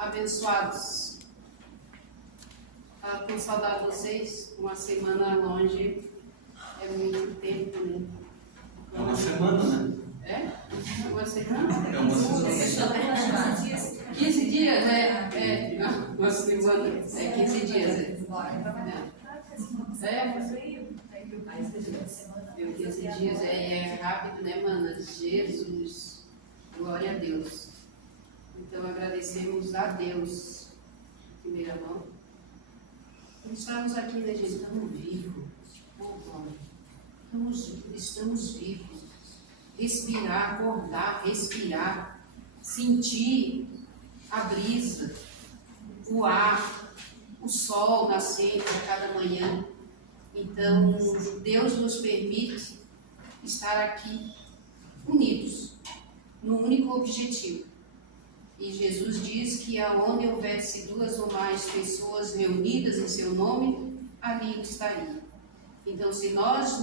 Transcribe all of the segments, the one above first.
abençoados. Estava com saudade de vocês. Uma semana longe é muito tempo, né? É uma semana, né? É? Uma semana? É uma semana. 15 dias, uma semana. 15 dias. Deu 15 dias, é rápido, né, mana? Jesus, glória a Deus. Então, agradecemos a Deus, em primeira mão. Estamos aqui, né, gente? Estamos vivos. Estamos vivos. Respirar, acordar, respirar, sentir a brisa, o ar, o sol nascer a cada manhã. Então, Deus nos permite estar aqui unidos, num único objetivo. E Jesus diz que aonde houvesse 2 ou mais pessoas reunidas em seu nome, ali ele estaria. Então, se nós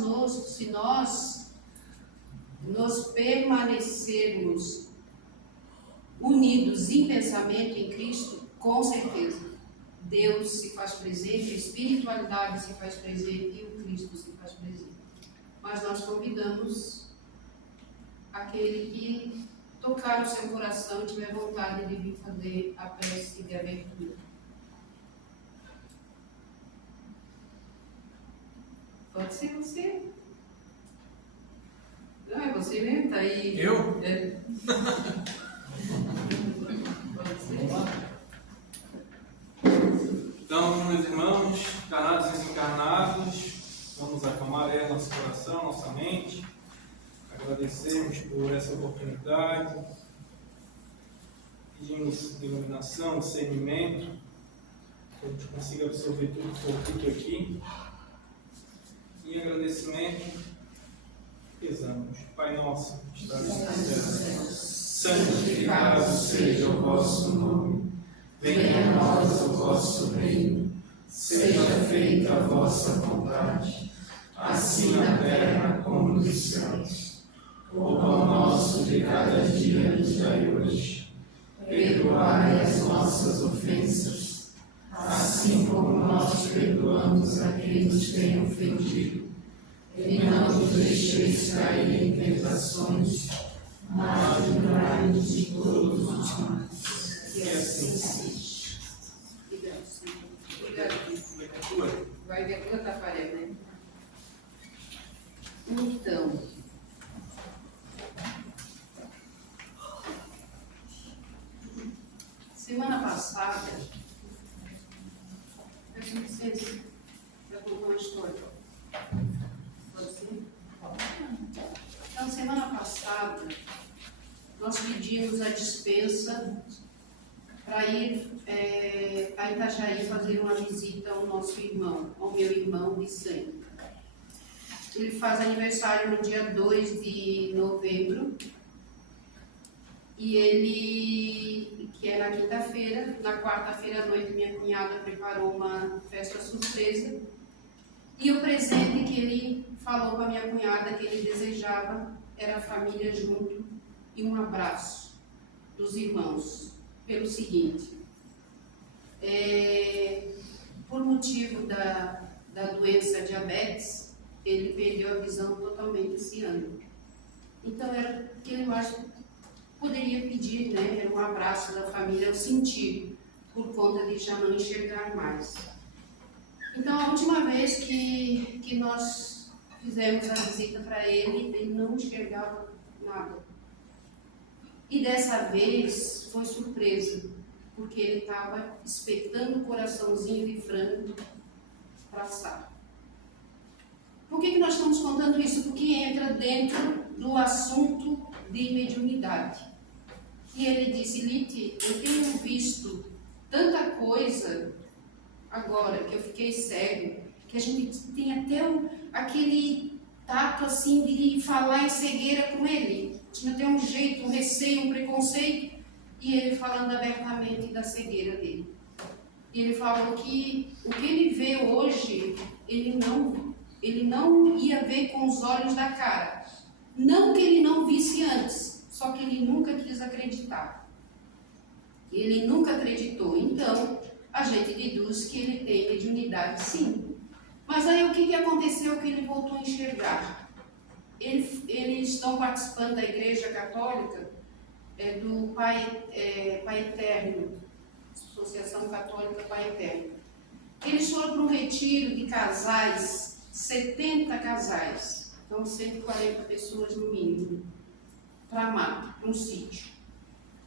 permanecermos unidos em pensamento em Cristo, com certeza, Deus se faz presente, a espiritualidade se faz presente e o Cristo se faz presente. Mas nós convidamos aquele que tocar o seu coração e tiver vontade de vir fazer a prece de abertura. Pode ser você. Não, é você mesmo? Está aí. Eu? É. Pode ser. Então, meus irmãos, encarnados e desencarnados, vamos acalmar nosso coração, nossa mente. Agradecemos por essa oportunidade. Pedimos iluminação, discernimento, que a gente consiga absorver tudo que for dito aqui. Em agradecimento, rezamos. Pai nosso, que estás nos céus, santificado seja o vosso nome. Venha a nós o vosso reino. Seja feita a vossa vontade, assim na terra como nos céus. O pão nosso de cada dia nos dai hoje. Perdoai as nossas ofensas, assim como nós perdoamos a quem nos tem ofendido. E não nos deixeis cair em tentações, mas livrai-nos de todos os males. Que assim seja. Obrigado. Vai ver a tua taparela, né? Então, semana passada, peço licença para contar uma história. Pode ser? Então, semana passada, nós pedimos a dispensa para ir a Itajaí fazer uma visita ao nosso irmão, ao meu irmão de sangue. Ele faz aniversário no dia 2 de novembro. E ele, que é na quinta-feira, na quarta-feira à noite, minha cunhada preparou uma festa surpresa. E o presente que ele falou com a minha cunhada que ele desejava era a família junto e um abraço dos irmãos. Pelo seguinte, por motivo da doença diabetes, ele perdeu a visão totalmente esse ano. Então, era o que eu acho que poderia pedir, né? Era um abraço da família, eu senti, por conta de já não enxergar mais. Então, a última vez que nós fizemos a visita para ele, ele não enxergava nada. E dessa vez foi surpresa, porque ele estava espetando o coraçãozinho de frango para assar. Por que nós estamos contando isso? Porque entra dentro do assunto de mediunidade. E ele disse: Lite, eu tenho visto tanta coisa agora que eu fiquei cego, que a gente tem até aquele tato assim de falar em cegueira com ele. Tinha até um jeito, um receio, um preconceito. E ele falando abertamente da cegueira dele. E ele falou que o que ele vê hoje, ele não ia ver com os olhos da cara. Não que ele não visse antes, só que ele nunca quis acreditar. Ele nunca acreditou. Então, a gente deduz que ele tem mediunidade, sim. Mas aí o que aconteceu que ele voltou a enxergar? Eles estão participando da Igreja Católica, do Pai Eterno, Associação Católica Pai Eterno. Eles foram para um retiro de casais, 70 casais, então 140 pessoas no mínimo, para mata, um sítio,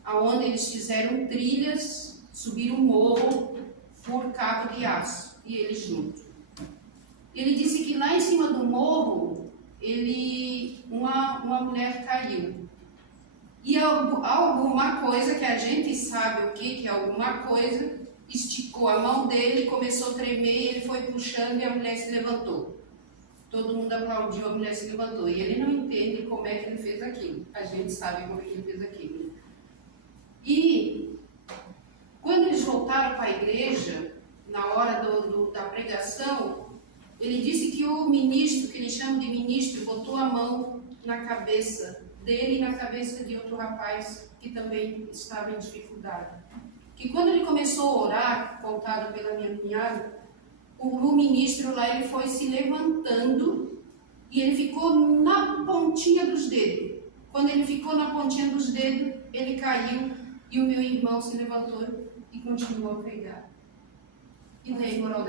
aonde eles fizeram trilhas, subiram um morro por cabo de aço, e eles juntos. Ele disse que lá em cima do morro, uma mulher caiu. E alguma coisa, que a gente sabe o que é alguma coisa, esticou a mão dele, começou a tremer, ele foi puxando e a mulher se levantou. Todo mundo aplaudiu, a mulher se levantou. E ele não entende como é que ele fez aquilo. A gente sabe como é que ele fez aquilo. E quando eles voltaram para a igreja, na hora da pregação, ele disse que o ministro, que eles chamam de ministro, botou a mão na cabeça dele e na cabeça de outro rapaz que também estava em dificuldade. Que quando ele começou a orar, contado pela minha cunhada, o ministro lá, ele foi se levantando e ele ficou na pontinha dos dedos. Quando ele ficou na pontinha dos dedos, ele caiu e o meu irmão se levantou e continuou a pregar. E daí, moral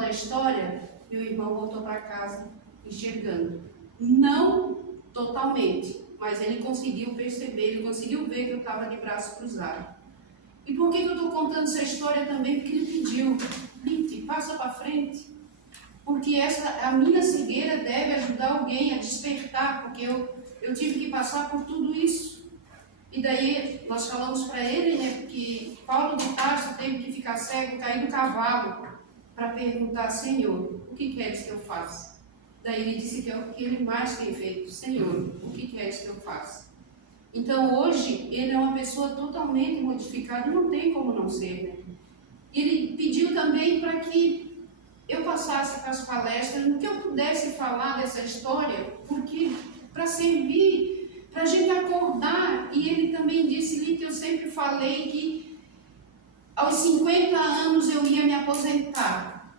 da história, meu irmão voltou para casa enxergando. Não totalmente, mas ele conseguiu perceber, ele conseguiu ver que eu estava de braço cruzado. E por que eu estou contando essa história também? Porque ele pediu, Lite, passa para frente, porque a minha cegueira deve ajudar alguém a despertar, porque eu tive que passar por tudo isso. E daí nós falamos para ele, né, que Paulo de Tarso teve que ficar cego, cair do cavalo, para perguntar, Senhor, o que queres que eu faça? Daí ele disse que é o que ele mais tem feito, Senhor, o que queres que eu faça? Então hoje ele é uma pessoa totalmente modificada, não tem como não ser, né? Ele pediu também para que eu passasse para as palestras, que eu pudesse falar dessa história, porque para servir, para a gente acordar. E ele também disse que eu sempre falei que aos 50 anos eu ia me aposentar.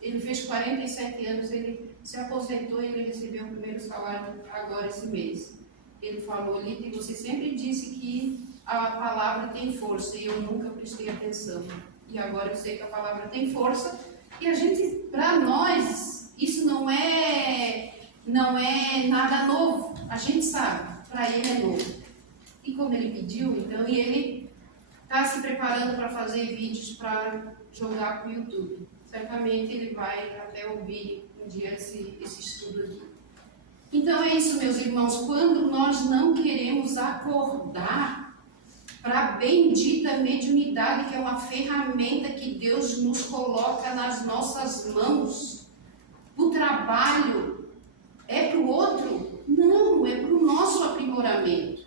Ele fez 47 anos, ele se aposentou e ele recebeu o primeiro salário agora esse mês. Ele falou, Lita, você sempre disse que a palavra tem força e eu nunca prestei atenção. E agora eu sei que a palavra tem força e a gente, para nós, isso não é nada novo. A gente sabe, para ele é novo. E como ele pediu, então, e ele está se preparando para fazer vídeos para jogar para o YouTube. Certamente ele vai até ouvir um dia esse estudo aqui. Então é isso, meus irmãos, quando nós não queremos acordar para a bendita mediunidade, que é uma ferramenta que Deus nos coloca nas nossas mãos, o trabalho é para o outro? Não, é para o nosso aprimoramento.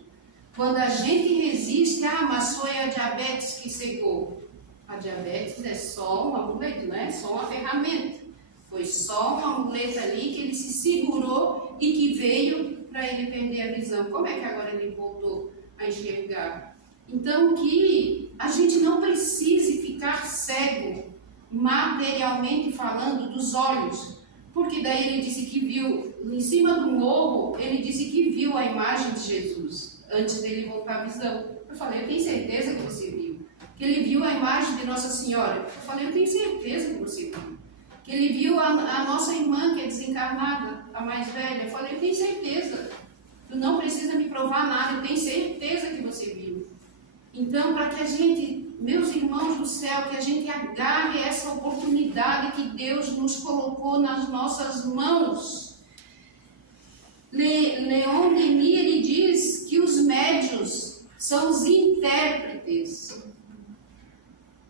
Quando a gente resiste, mas foi a diabetes que cegou. A diabetes é só um amuleto, não é só uma ferramenta. Foi só uma muleta ali que ele se segurou e que veio para ele perder a visão. Como é que agora ele voltou a enxergar? Então, que a gente não precise ficar cego, materialmente falando, dos olhos. Porque daí ele disse que viu, em cima do morro, ele disse que viu a imagem de Jesus, antes dele voltar à visão. Eu falei, eu tenho certeza que você viu. Que ele viu a imagem de Nossa Senhora. Eu falei, eu tenho certeza que você viu. Que ele viu a nossa irmã, que é desencarnada, a mais velha. Eu falei, eu tenho certeza. Tu não precisa me provar nada, eu tenho certeza que você viu. Então, para que a gente, meus irmãos do céu, que a gente agarre essa oportunidade que Deus nos colocou nas nossas mãos. Leon Denis, ele diz que os médiuns são os intérpretes,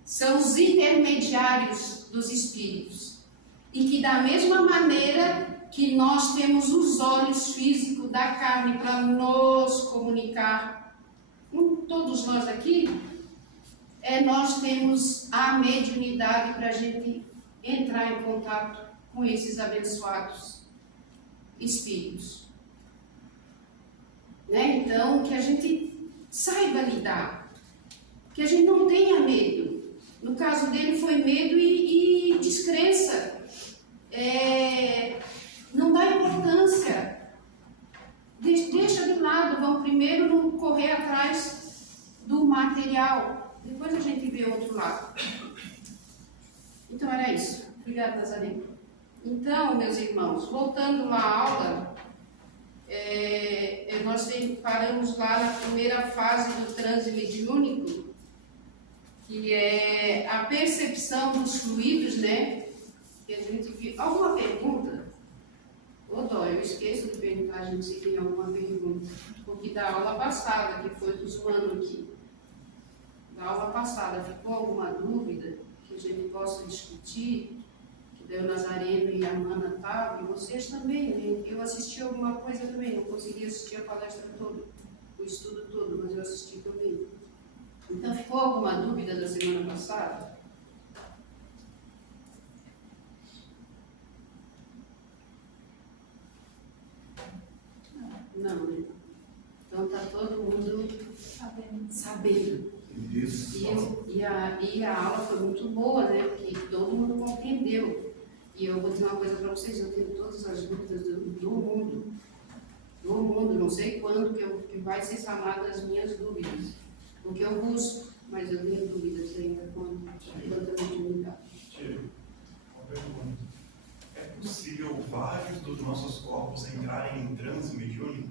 são os intermediários dos espíritos. E que da mesma maneira que nós temos os olhos físicos da carne para nos comunicar, todos nós aqui, nós temos a mediunidade para a gente entrar em contato com esses abençoados espíritos. né? Então, que a gente saiba lidar, que a gente não tenha medo. No caso dele foi medo e descrença. Não dá importância. Deixa de lado, vamos primeiro correr atrás do material, depois a gente vê o outro lado. Então era isso. Obrigada, Nazaré. Então, meus irmãos, voltando lá à aula, nós paramos lá na primeira fase do transe mediúnico, que é a percepção dos fluidos, né? Que a gente viu. Alguma pergunta? Ô, Dó, eu esqueço de perguntar a gente se tem alguma pergunta. Porque da aula passada, que foi dos anos aqui, da aula passada, ficou alguma dúvida que a gente possa discutir? Que daí o Nazareno e a Mana estavam, e vocês também, né? Eu assisti alguma coisa também, não consegui assistir a palestra toda, o estudo todo, mas eu assisti também. Então, ficou alguma dúvida da semana passada? Não, né? Então, está todo mundo sabendo. Isso. E a aula foi muito boa, né? Porque todo mundo compreendeu. E eu vou dizer uma coisa para vocês, eu tenho todas as dúvidas do mundo. Do mundo, não sei quando que vai ser sanada as minhas dúvidas. Porque eu busco, mas eu tenho dúvidas ainda quanto à mediunidade. Uma pergunta. É possível vários dos nossos corpos entrarem em transe mediúnico?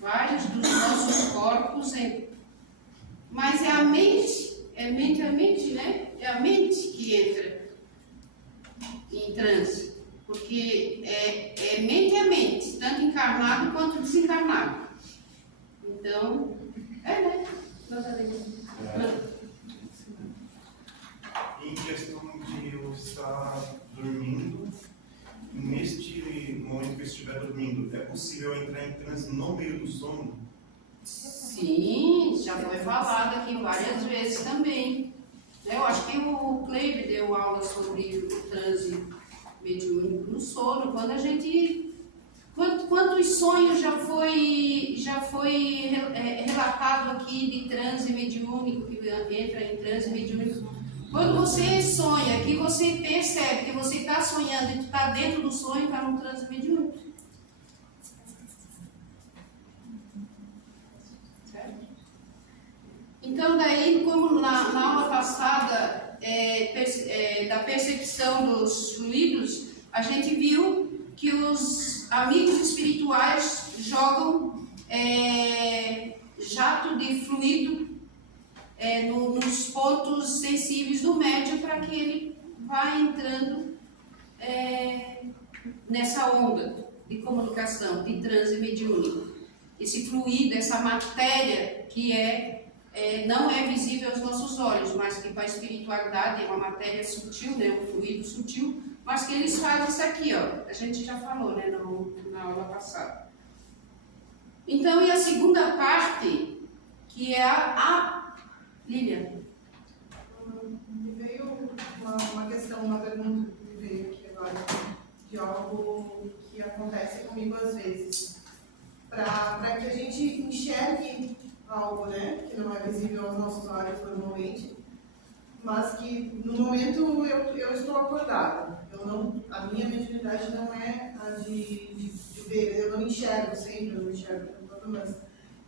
Vários dos nossos corpos, mas é a mente, né? É a mente que entra em transe. Porque é mente, tanto encarnado quanto desencarnado. Então, né? Em questão de eu estar dormindo, neste momento que eu estiver dormindo, é possível entrar em transe no meio do sono? Sim, já foi falado aqui várias vezes também. Eu acho que o Cleibe deu aula sobre o transe mediúnico no sono, quando a gente... Quantos sonhos já foi relatado aqui de transe mediúnico, que entra em transe mediúnico? Quando você sonha, que você percebe que você está sonhando e está dentro do sonho, está num transe mediúnico. Certo? Então, daí, como na aula passada, da percepção dos fluidos, a gente viu que os amigos espirituais jogam jato de fluido nos pontos sensíveis do médium para que ele vá entrando nessa onda de comunicação, de transe mediúnico. Esse fluido, essa matéria que não é visível aos nossos olhos, mas que para a espiritualidade é uma matéria sutil, né, um fluido sutil, mas que eles fazem isso aqui, ó. A gente já falou, né, na aula passada. Então, e a segunda parte, que é a Lilian. Me veio uma questão, uma pergunta que me veio aqui agora, de algo que acontece comigo às vezes. Para que a gente enxergue algo, né, que não é visível aos nossos olhos normalmente, mas que no momento eu estou acordada. A minha mediunidade não é a de ver, eu não enxergo sempre, eu não enxergo todo, mas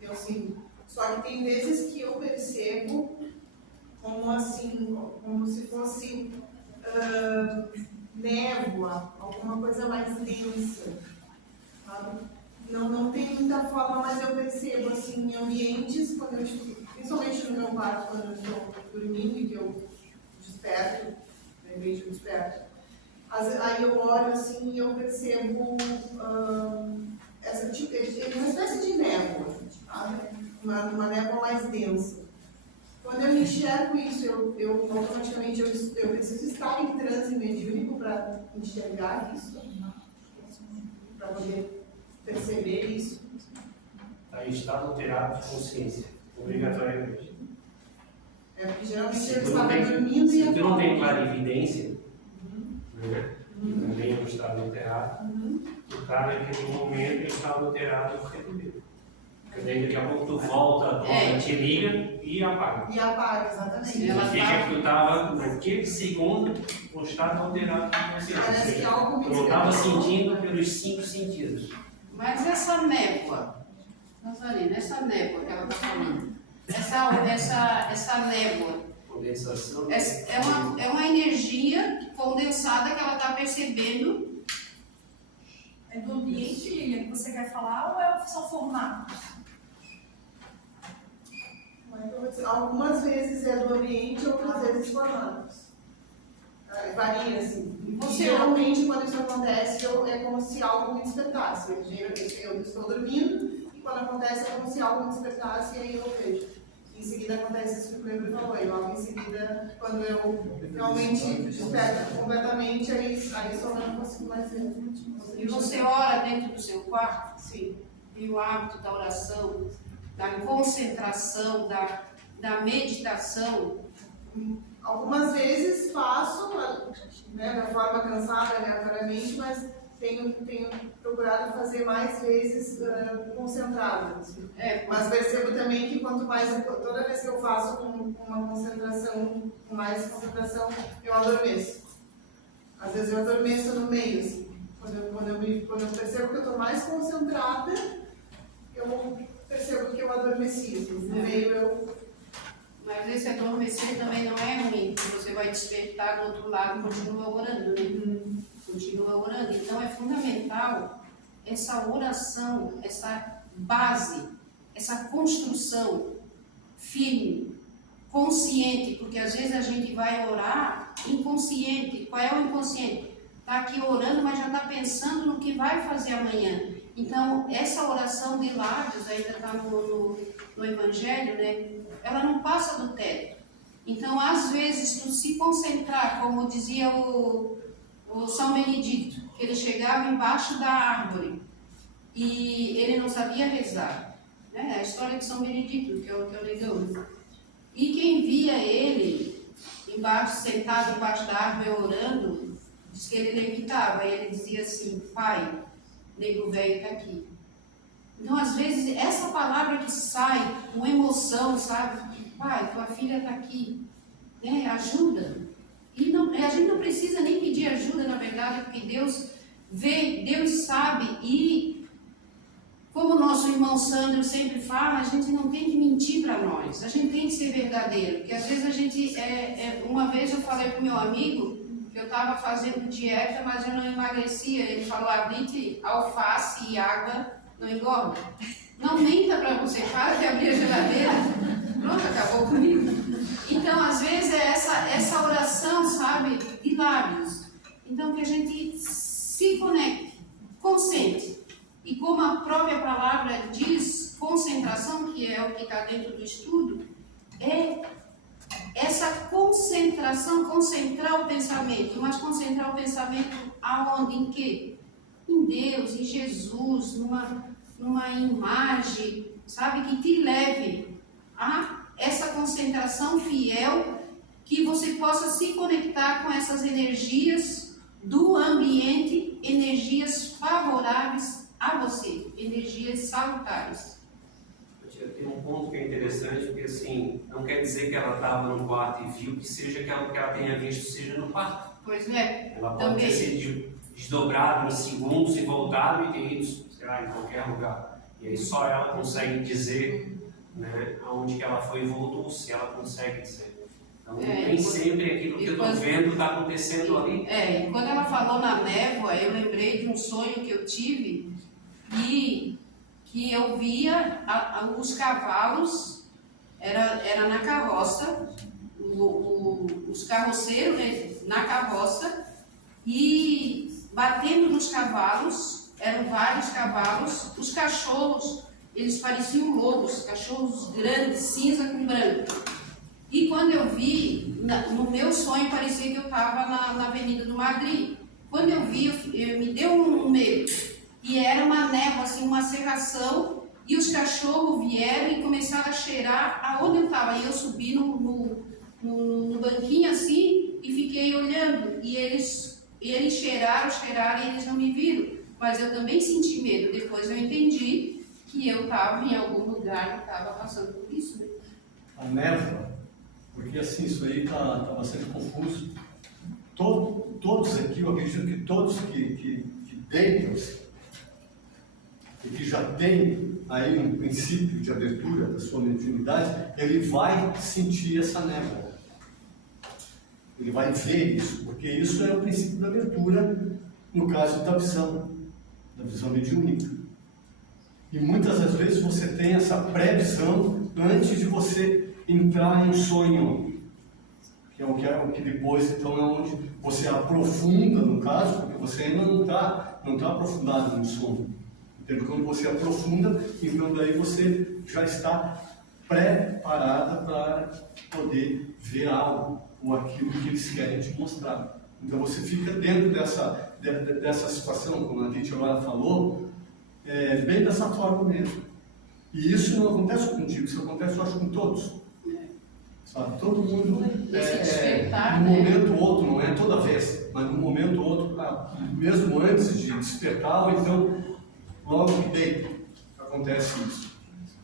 eu sinto. Só que tem vezes que eu percebo como se fosse névoa, alguma coisa mais densa, sabe? Não tem muita forma, mas eu percebo assim, em ambientes, quando eu estou, principalmente no meu quarto, quando eu estou dormindo e que eu desperto, de repente eu desperto. Aí eu olho assim e eu percebo uma espécie de névoa, uma névoa mais densa. Quando eu enxergo isso, eu automaticamente eu preciso estar em transe mediúnico para enxergar isso, para poder perceber isso. Aí estado alterado de consciência, obrigatoriamente. Porque geralmente Se eu tu estava dormindo e se tu não tem clarividência, né? Também é um estado alterado, o cara naquele momento ele estava alterado o tempo dele. Porque daí daqui a pouco tu volta, te liga e apaga. E apaga, exatamente. Significa que tu estava naquele segundo o estado alterado de consciência. Parece que algo me Tu não estava sentindo pelos 5 sentidos. Mas essa névoa, Nazarena, essa névoa que ela está falando, essa névoa, Condensação. é uma energia condensada que ela está percebendo. É do ambiente, Lilian, que você quer falar ou são formatos? Algumas vezes é do ambiente, outras vezes formatos. Varia, assim. Geralmente, quando isso acontece, é como se algo me despertasse. Eu estou dormindo e quando acontece é como se algo me despertasse e aí eu vejo. Em seguida acontece isso que o Cleber falou. E logo em seguida, quando eu realmente desperto completamente, aí só não consigo mais ver. E você ora dentro do seu quarto? Sim. E o hábito da oração, da concentração, da meditação. Algumas vezes faço, né, da forma cansada, aleatoriamente, mas tenho procurado fazer mais vezes concentrada. Assim. Mas percebo também que quanto mais, toda vez que eu faço com uma concentração, com mais concentração, eu adormeço. Às vezes eu adormeço no meio, assim. Quando eu percebo que eu estou mais concentrada, eu percebo que eu adormeci. Assim. No meio eu... Mas esse adormecer também não é ruim, porque você vai despertar do outro lado e continua orando, né? Continua orando. Então é fundamental essa oração, essa base, essa construção firme, consciente, porque às vezes a gente vai orar inconsciente. Qual é o inconsciente? Está aqui orando, mas já está pensando no que vai fazer amanhã. Então, essa oração de lábios, ainda está no Evangelho, né? Ela não passa do teto. Então, às vezes, tu se concentrar, como dizia o São Benedito, que ele chegava embaixo da árvore e ele não sabia rezar. Né? A história de São Benedito, que é o legamos. E quem via ele sentado embaixo da árvore orando, diz que ele levitava e ele dizia assim: Pai, nego velho está aqui. Então, às vezes, essa palavra que sai com emoção, sabe? Pai, tua filha está aqui, né? Ajuda. E a gente não precisa nem pedir ajuda, na verdade, porque Deus vê, Deus sabe. E, como o nosso irmão Sandro sempre fala, a gente não tem que mentir para nós. A gente tem que ser verdadeiro. Porque, às vezes, a gente... uma vez eu falei para o meu amigo que eu estava fazendo dieta, mas eu não emagrecia. Ele falou: abrite alface e água, não engorda. Não minta para você, para de abrir a geladeira. Pronto, acabou comigo. Então, às vezes, é essa oração, sabe, de lábios. Então, que a gente se conecte, concentre. E como a própria palavra diz, concentração, que é o que está dentro do estudo, é essa concentração, concentrar o pensamento. Mas concentrar o pensamento aonde? Em quê? Em Deus, em Jesus, numa imagem, sabe, que te leve a essa concentração fiel, que você possa se conectar com essas energias do ambiente, energias favoráveis a você, energias salutares. Tem um ponto que é interessante, porque assim, não quer dizer que ela estava no quarto e viu, que seja que ela tenha visto seja no quarto. Pois é, ela pode também ter sido desdobrado em segundos e voltado e ter ido, sei lá, em qualquer lugar. E aí só ela consegue dizer, né, aonde que ela foi e voltou, se ela consegue dizer. Então, nem sempre aquilo que eu estou vendo está acontecendo ali. E quando ela falou na névoa, eu lembrei de um sonho que eu tive, que eu via os cavalos, era na carroça, os carroceiros, né, na carroça, e batendo nos cavalos, eram vários cavalos, os cachorros, eles pareciam lobos, cachorros grandes, cinza com branco. E quando eu vi, no meu sonho, parecia que eu estava na Avenida do Madrid. Quando eu vi, me deu um medo. E era uma névoa, assim, uma cerração, e os cachorros vieram e começaram a cheirar aonde eu estava. E eu subi no banquinho assim e fiquei olhando. E eles cheiraram e eles não me viram. Mas eu também senti medo. Depois eu entendi que eu estava em algum lugar que estava passando por isso, né? A névoa, porque assim, isso aí está bastante confuso. Todos aqui, eu acredito que todos que deitam-se e que já tem aí um princípio de abertura da sua mediunidade, ele vai sentir essa névoa. Ele vai ver isso, porque isso é o princípio da abertura, no caso da visão mediúnica. E muitas das vezes você tem essa previsão antes de você entrar em sonho, que é o que depois, então, é onde você aprofunda, no caso, porque você ainda não está aprofundado no sonho. Então, quando você aprofunda, então daí você já está preparada para poder ver algo, ou aquilo que eles querem te mostrar. Então você fica dentro dessa situação, como a gente agora falou, bem dessa forma mesmo. E isso não acontece contigo, isso acontece, eu acho, com todos. Sabe? Todo mundo, num momento ou outro, não é toda vez, mas num momento ou outro, mesmo antes de despertar, ou então logo que deita, acontece isso.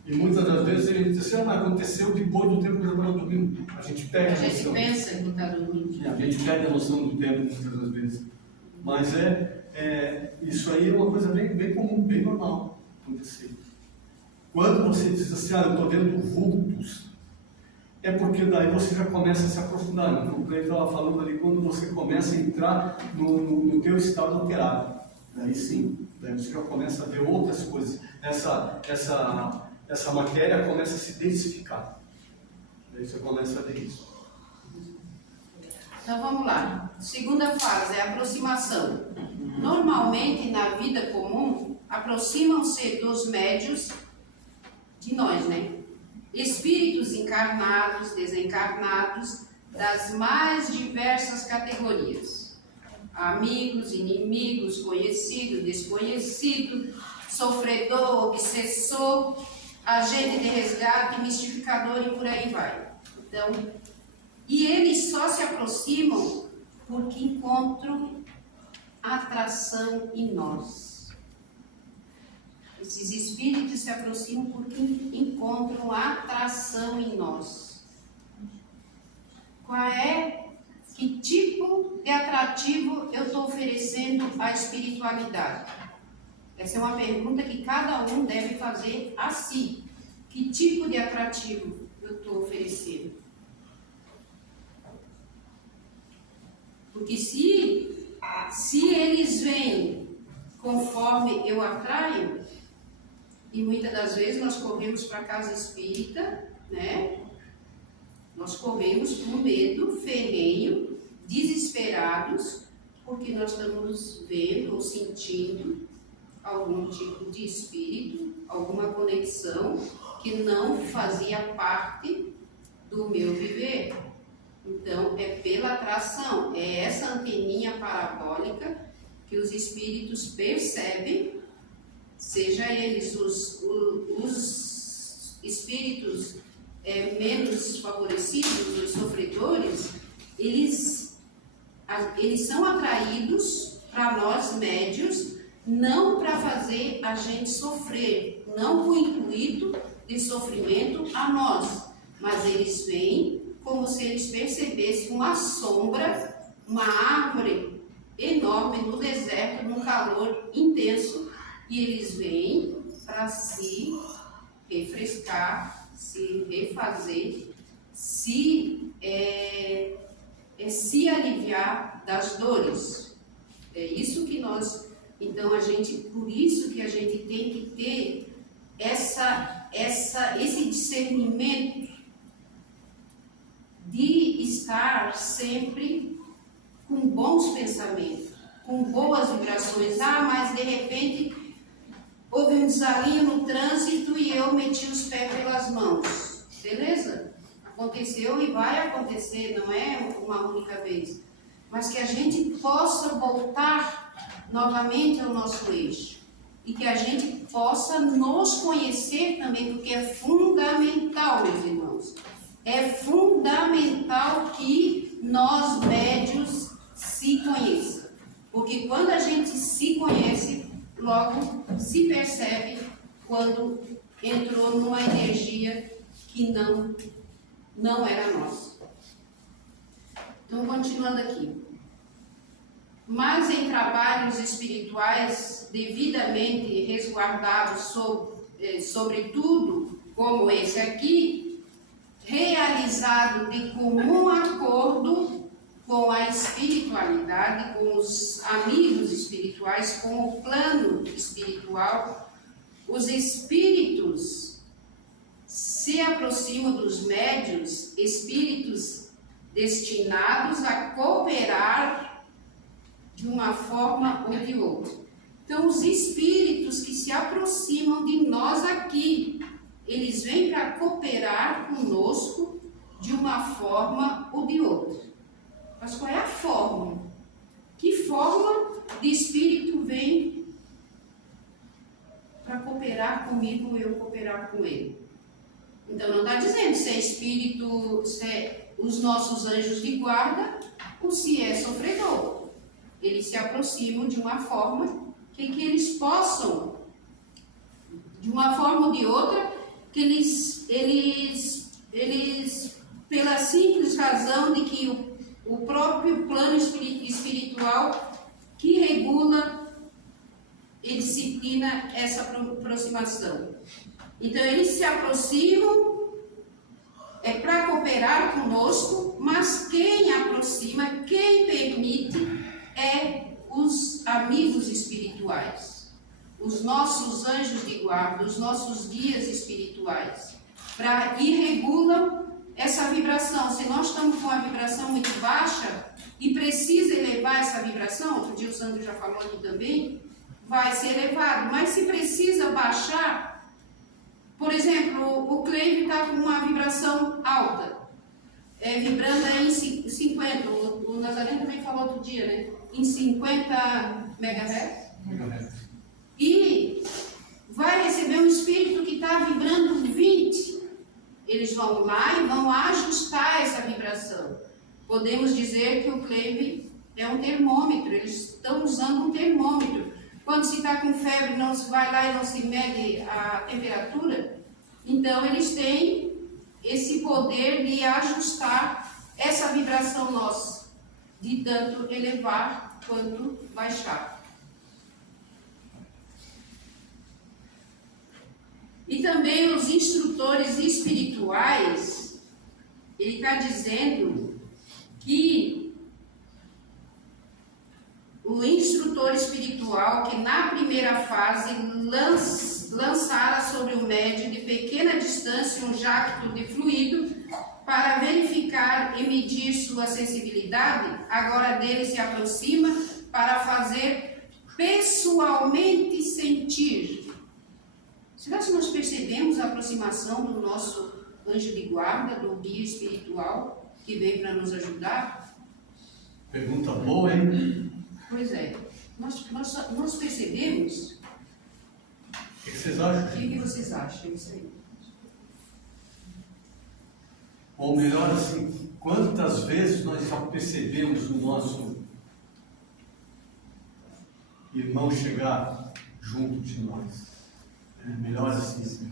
E muitas das vezes ele diz assim, mas aconteceu depois do tempo que eu estava dormindo. A gente perde a noção. A gente pensa que está dormindo. A gente perde a noção do tempo muitas das vezes. Mas isso aí é uma coisa bem comum, bem normal acontecer. Quando você diz assim, eu estou vendo vultos, é porque daí você já começa a se aprofundar. O Cleiton estava falando ali, quando você começa a entrar no teu estado alterado. Daí sim, daí você já começa a ver outras coisas. Essa matéria começa a se densificar. Daí você começa a ver isso. Então vamos lá. Segunda fase é a aproximação. Normalmente na vida comum aproximam-se dos médios de nós, né? Espíritos encarnados, desencarnados, das mais diversas categorias. Amigos, inimigos, conhecido, desconhecido, sofredor, obsessor, agente de resgate, mistificador e por aí vai. Então, e eles só se aproximam porque encontram atração em nós. Esses espíritos se aproximam porque encontram atração em nós. Que tipo de atrativo eu estou oferecendo à espiritualidade? Essa é uma pergunta que cada um deve fazer a si. Que tipo de atrativo eu estou oferecendo? Porque se eles vêm conforme eu atraio, e muitas das vezes nós corremos para a casa espírita, né? Nós corremos com medo, ferrenho, desesperados, porque nós estamos vendo ou sentindo algum tipo de espírito, alguma conexão que não fazia parte do meu viver. Então, é pela atração, é essa anteninha parabólica que os espíritos percebem, seja eles os espíritos menos favorecidos, os sofredores, eles são atraídos para nós médios, não para fazer a gente sofrer, não com o intuito de sofrimento a nós, mas eles vêm como se eles percebessem uma sombra, uma árvore enorme no deserto, num calor intenso, e eles vêm para se refrescar, se refazer, se aliviar das dores. É isso que nós, então por isso que a gente tem que ter esse discernimento de estar sempre com bons pensamentos, com boas vibrações. Mas de repente houve um desalinho no trânsito e eu meti os pés pelas mãos. Beleza? Aconteceu e vai acontecer, não é uma única vez. Mas que a gente possa voltar novamente ao nosso eixo. E que a gente possa nos conhecer também, porque é fundamental, meus irmãos. É fundamental que nós médios se conheçam. Porque quando a gente se conhece, Logo, se percebe quando entrou numa energia que não era nossa. Então, continuando aqui. Mas em trabalhos espirituais devidamente resguardados sobretudo, como esse aqui, realizado de comum acordo com a espiritualidade, com os amigos espirituais, com o plano espiritual, os espíritos se aproximam dos médiuns, espíritos destinados a cooperar de uma forma ou de outra. Então, os espíritos que se aproximam de nós aqui, eles vêm para cooperar conosco de uma forma ou de outra. Mas qual é a forma? Que forma de espírito vem para cooperar comigo ou eu cooperar com ele? Então, não está dizendo se é espírito, se é os nossos anjos de guarda ou se é sofredor. Eles se aproximam de uma forma que eles possam, de uma forma ou de outra, que eles pela simples razão de que o próprio plano espiritual que regula e disciplina essa aproximação. Então, eles se aproximam para cooperar conosco, mas quem aproxima, quem permite é os amigos espirituais, os nossos anjos de guarda, os nossos guias espirituais, e regulam essa vibração. Se nós estamos com uma vibração muito baixa e precisa elevar essa vibração, outro dia o Sandro já falou aqui também, vai ser elevado, mas se precisa baixar, por exemplo, o Cleive está com uma vibração alta, vibrando aí em 50, o Nazareno também falou outro dia, né? Em 50 MHz. E vai receber um espírito que está vibrando 20. Eles vão lá e vão ajustar essa vibração. Podemos dizer que o Cleive é um termômetro, eles estão usando um termômetro. Quando se está com febre, não se vai lá e não se mede a temperatura, então eles têm esse poder de ajustar essa vibração nossa, de tanto elevar quanto baixar. E também os instrutores espirituais, ele está dizendo que o instrutor espiritual que na primeira fase lançara sobre o médium de pequena distância um jacto de fluido para verificar e medir sua sensibilidade, agora dele se aproxima para fazer pessoalmente sentir. Será que nós percebemos a aproximação do nosso anjo de guarda, do guia espiritual que veio para nos ajudar? Pergunta boa, hein? Pois é. Nós percebemos? O que vocês acham? O que vocês acham disso aí? Ou melhor assim, quantas vezes nós já percebemos o nosso irmão chegar junto de nós? Melhor assim.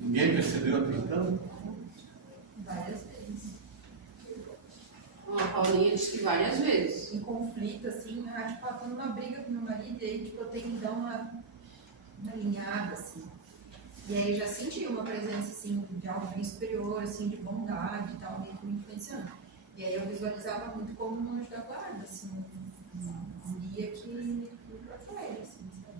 Ninguém percebeu até então? Várias vezes. A Paulinha disse que várias vezes. Em conflito, assim, tipo, eu tô numa briga com meu marido e aí, tipo, eu tenho que dar uma alinhada, assim. E aí eu já senti uma presença, assim, de algo bem superior, assim, de bondade e tal, meio que me influenciando. E aí eu visualizava muito como um anjo da guarda, assim, um guia que me protege, assim, sabe?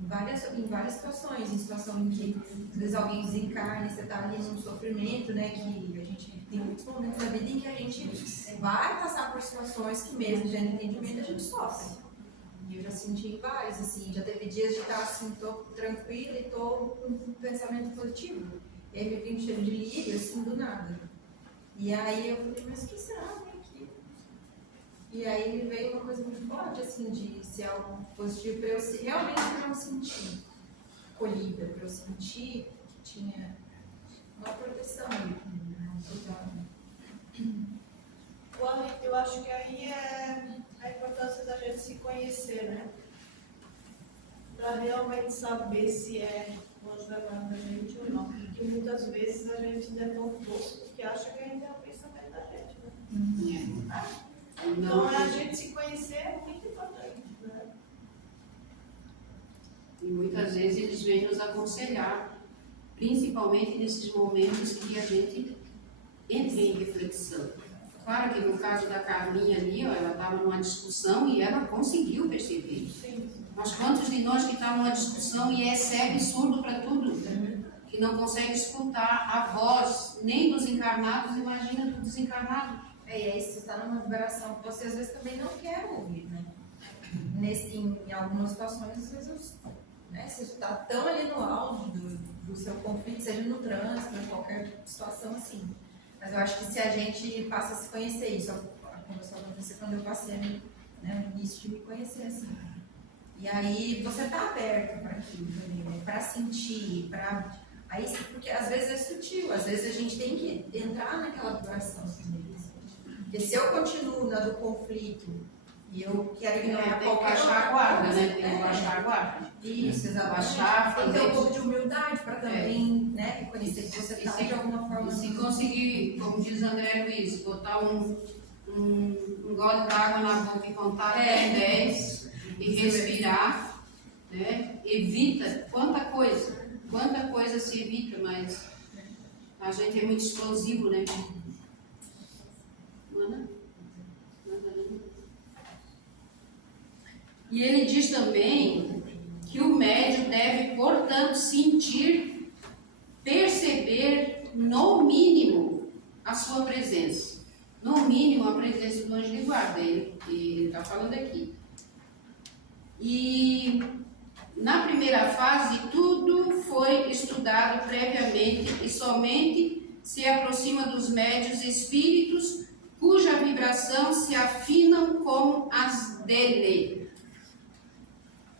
Em várias situações, em situação em que às vezes alguém desencarna e você está ali num sofrimento, né, que a gente tem muitos momentos da vida em que a gente vai passar por situações que mesmo tendo entendimento a gente sofre. E eu já senti vários, assim, já teve dias de estar assim, tô tranquila e tô com um pensamento positivo. E aí me vem um cheiro de lírio, assim, do nada. E aí eu falei, mas o que será, né, aqui? E aí me veio uma coisa muito forte, assim, de ser algo positivo para eu realmente não me sentir acolhida, para eu sentir que tinha uma proteção ali. Eu acho que aí a importância da gente se conhecer, né? Para realmente saber se é o anjo da guarda da gente ou não. Porque muitas vezes a gente ainda é tão tosco que acha que ainda é o pensamento da gente, né? Então a gente se conhecer é muito importante, né? E muitas vezes eles vêm nos aconselhar, principalmente nesses momentos que a gente entra em reflexão. Claro que no caso da Carminha ali, ó, ela estava numa discussão e ela conseguiu perceber. Mas quantos de nós que estão numa discussão e é cego e surdo para tudo, que não consegue escutar a voz nem dos encarnados, imagina do desencarnado. E aí você está numa vibração que você às vezes também não quer ouvir, né? Em algumas situações, às vezes, né, você está tão ali no auge do seu conflito, seja no trânsito, em qualquer situação assim. Mas eu acho que se a gente passa a se conhecer, isso começou a acontecer quando eu passei, né, no início de me conhecer assim. E aí você está aberto para aquilo também, né? Para sentir, para... Aí, porque às vezes é sutil, às vezes a gente tem que entrar naquela vibração também. Porque se eu continuo na do conflito e eu quero ignorar Tem que baixar a guarda, né? Tem que baixar a guarda. Isso, exatamente. Baixar, tem que ter um fazer pouco de humildade para também, né, reconhecer que você E está se- de alguma forma. E se conseguir, como diz André Luiz, botar um gole d'água na boca e contar até 10 e respirar, né? Evita quanta coisa se evita, mas a gente é muito explosivo, né? Manda. E ele diz também que o médium deve, portanto, sentir, perceber, no mínimo, a sua presença. No mínimo, a presença do anjo de guarda, ele está falando aqui. E na primeira fase, tudo foi estudado previamente e somente se aproxima dos médiuns espíritos cuja vibração se afinam com as dele.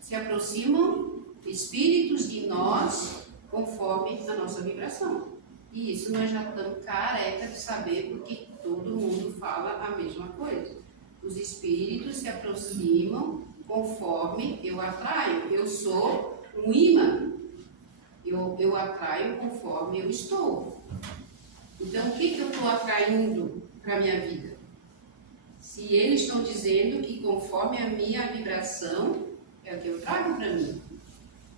Se aproximam espíritos de nós conforme a nossa vibração. E isso nós já estamos careca de saber, porque todo mundo fala a mesma coisa. Os espíritos se aproximam conforme eu atraio. Eu sou um imã. Eu atraio conforme eu estou. Então, o que eu estou atraindo para a minha vida? Se eles estão dizendo que conforme a minha vibração, é o que eu trago para mim.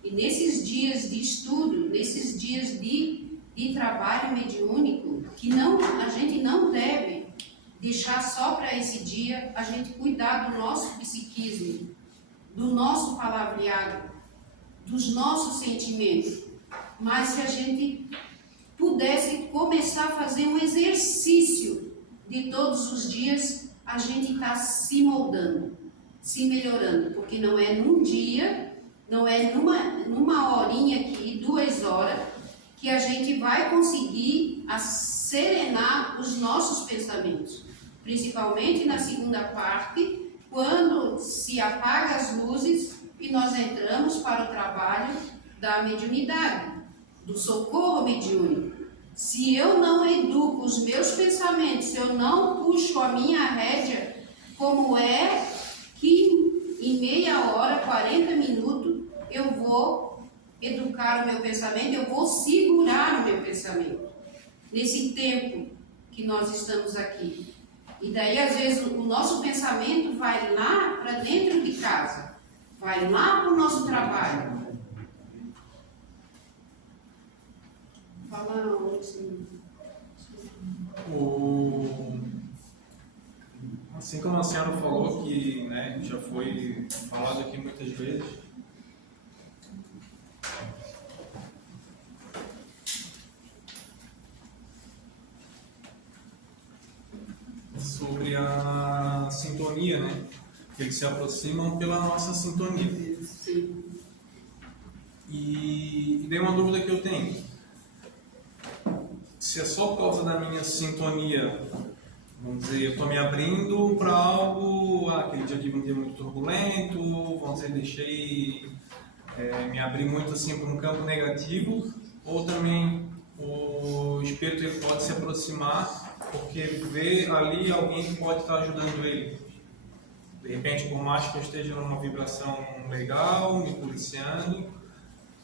E nesses dias de estudo, nesses dias de trabalho mediúnico, que a gente não deve deixar só para esse dia, a gente cuidar do nosso psiquismo, do nosso palavreado, dos nossos sentimentos. Mas se a gente pudesse começar a fazer um exercício de todos os dias, a gente está se moldando, se melhorando, porque não é num dia, não é numa horinha aqui, 2 horas, que a gente vai conseguir serenar os nossos pensamentos, principalmente na segunda parte, quando se apaga as luzes e nós entramos para o trabalho da mediunidade, do socorro mediúnico. Se eu não educo os meus pensamentos, se eu não puxo a minha rédea, como é que em meia hora, 40 minutos, eu vou educar o meu pensamento, eu vou segurar o meu pensamento, nesse tempo que nós estamos aqui. E daí, às vezes, o nosso pensamento vai lá para dentro de casa, vai lá para o nosso trabalho. Fala assim. Assim como a senhora falou, que né, já foi falado aqui muitas vezes, sobre a sintonia, né? Que eles se aproximam pela nossa sintonia. Sim. E daí uma dúvida que eu tenho. Se é só por causa da minha sintonia, vamos dizer, eu estou me abrindo para algo, aquele dia tive um dia muito turbulento, vamos dizer, deixei me abrir muito assim para um campo negativo, ou também o espírito ele pode se aproximar porque vê ali alguém que pode estar ajudando ele. De repente, por mais que eu esteja numa vibração legal, me policiando,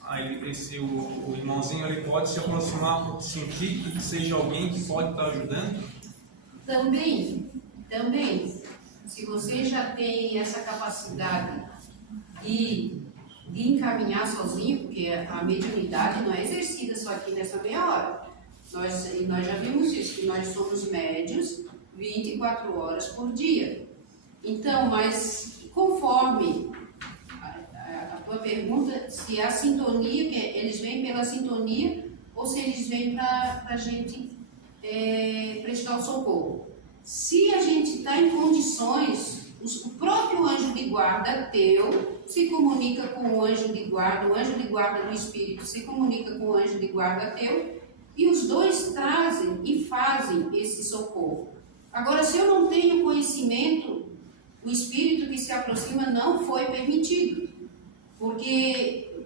aí o irmãozinho ele pode se aproximar por sentir que seja alguém que pode estar ajudando? Também. Se você já tem essa capacidade de encaminhar sozinho, porque a mediunidade não é exercida só aqui nessa meia hora. Nós já vimos isso, que nós somos médios 24 horas por dia. Então, mas conforme a tua pergunta, se a sintonia, que eles vêm pela sintonia, ou se eles vêm para a gente prestar o socorro. Se a gente está em condições, o próprio anjo de guarda teu se comunica com o anjo de guarda do espírito se comunica com o anjo de guarda teu, e os dois trazem e fazem esse socorro. Agora, se eu não tenho conhecimento, o espírito que se aproxima não foi permitido, porque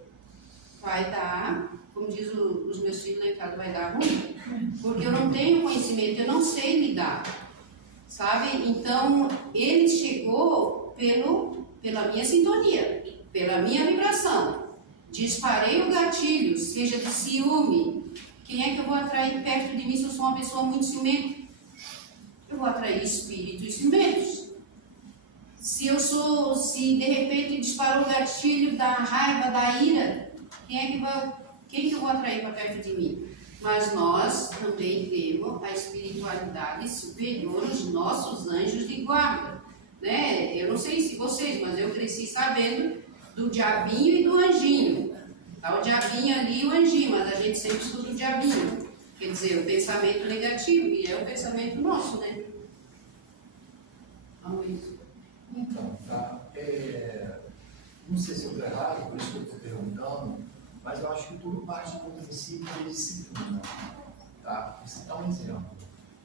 vai dar, como diz os meus filhos lá em casa, vai dar ruim, porque eu não tenho conhecimento, eu não sei lidar, sabe? Então, ele chegou pela minha sintonia, pela minha vibração. Disparei o gatilho, seja de ciúme. Quem é que eu vou atrair perto de mim se eu sou uma pessoa muito ciumenta? Eu vou atrair espíritos ciumentos. Se de repente disparou o gatilho da raiva, da ira, quem que eu vou atrair para perto de mim? Mas nós também temos a espiritualidade superior, os nossos anjos de guarda, né? Eu não sei se vocês, mas eu cresci sabendo do diabinho e do anjinho. Tá o diabinho ali e o anjinho, mas a gente sempre estuda o diabinho. Quer dizer, o pensamento negativo, e é o pensamento nosso, né? Então, tá. Não sei se eu estou errado, por isso que eu estou perguntando, mas eu acho que tudo parte do princípio de disciplina. Tá? Vou citar um exemplo.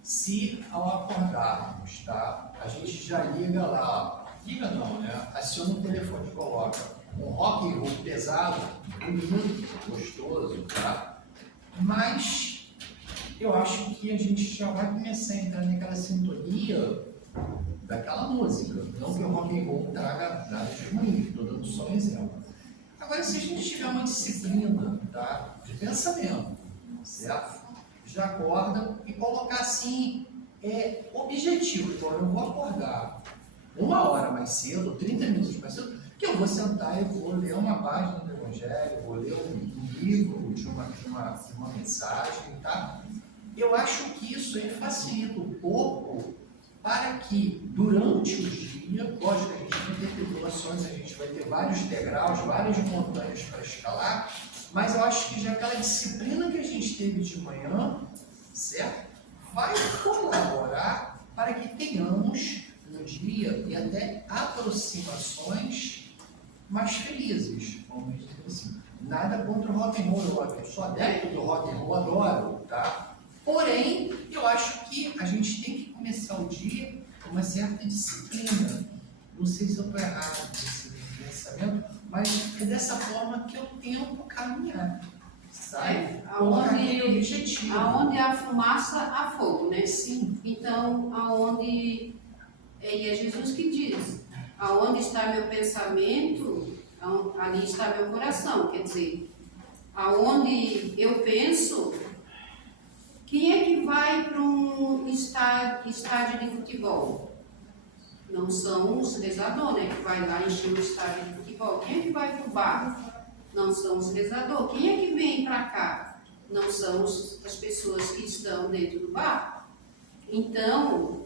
Se ao acordarmos, tá, a gente já liga lá, liga não, né? Aciona o telefone e coloca um rock and roll pesado, bonito, gostoso, tá? Mas eu acho que a gente já vai começar a entrar naquela sintonia daquela música. Não que o rock and roll traga nada de ruim, estou dando só um exemplo. Agora, se a gente tiver uma disciplina, tá, de pensamento, certo? Já acorda e colocar assim, objetivo. Então, eu vou acordar 1 hora mais cedo, 30 minutos mais cedo, que eu vou sentar e vou ler uma página do Evangelho, vou ler um livro de uma mensagem, tá? Eu acho que isso aí facilita um pouco para que durante o dia, lógico, a gente vai ter tribulações, a gente vai ter vários degraus, várias montanhas para escalar, mas eu acho que já aquela disciplina que a gente teve de manhã, certo? Vai colaborar para que tenhamos no dia e até aproximações mais felizes, vamos dizer assim. Nada contra o rock and roll, eu sou adepto do rock and roll, adoro, tá? Porém, eu acho que a gente tem que começar o dia com uma certa disciplina. Não sei se eu estou errado nesse pensamento, mas é dessa forma que eu tento caminhar, sabe? Aonde objetivo. Aonde há fumaça, há fogo, né? Sim. Então, e é Jesus que diz, aonde está meu pensamento, ali está meu coração. Quer dizer, aonde eu penso, quem é que vai para um estádio de futebol? Não são os rezadores, né, que vai lá encher o estádio de futebol. Quem é que vai para o bar? Não são os rezadores. Quem é que vem para cá? Não são as pessoas que estão dentro do bar. Então,